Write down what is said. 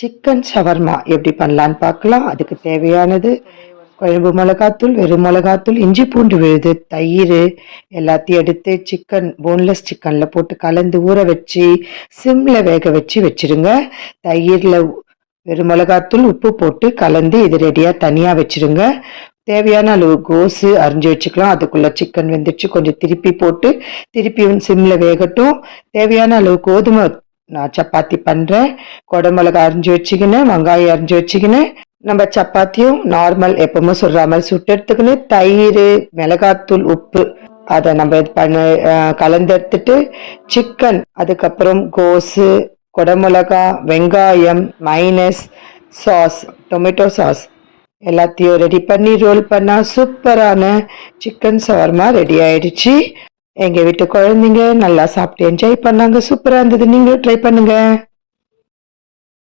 Chicken shawarma எப்படி பண்ணலான்னு பார்க்கலாம். அதுக்கு தேவையானது குழம்பு மிளகாத்தூள், வெறும் மிளகாத்தூள், இஞ்சி பூண்டு விழுது, தயிர் எல்லாத்தையும் எடுத்து போன்லெஸ் சிக்கனில் போட்டு கலந்து ஊற வச்சு சிம்மில் வேக வச்சு வச்சுருங்க. தயிரில் வெறும் மிளகாத்தூள் உப்பு போட்டு கலந்து இது ரெடியாக தனியாக வச்சுருங்க. தேவையான அளவு கோஸு அரிஞ்சு வச்சுக்கலாம். அதுக்குள்ளே சிக்கன் வெந்துச்சு, கொஞ்சம் திருப்பி போட்டு திருப்பியும் சிம்மில் வேகட்டும். தேவையான அளவு கோதுமை நான் சப்பாத்தி பண்ணுறேன். குடமிளகா அரிஞ்சு வச்சுக்கினேன், வெங்காயம் அரிஞ்சு வச்சுக்கினேன். நம்ம சப்பாத்தியும் நார்மல் எப்பவுமே சொல்கிற மாதிரி சுட்டு எடுத்துக்கின்னு தயிர், மிளகாத்தூள், உப்பு அதை நம்ம இது கலந்தெடுத்துட்டு சிக்கன், அதுக்கப்புறம் கோஸு, குடமிளகா, வெங்காயம், மைனஸ், சாஸ், டொமேட்டோ சாஸ் எல்லாத்தையும் ரெடி பண்ணி ரோல் பண்ணால் சூப்பரான சிக்கன் ஷவர்மா ரெடி ஆயிடுச்சு. எங்கள் வீட்டு குழந்தைங்க நல்லா சாப்பிட்டு என்ஜாய் பண்ணாங்க. சூப்பராக இருந்தது. நீங்களும் ட்ரை பண்ணுங்கள்.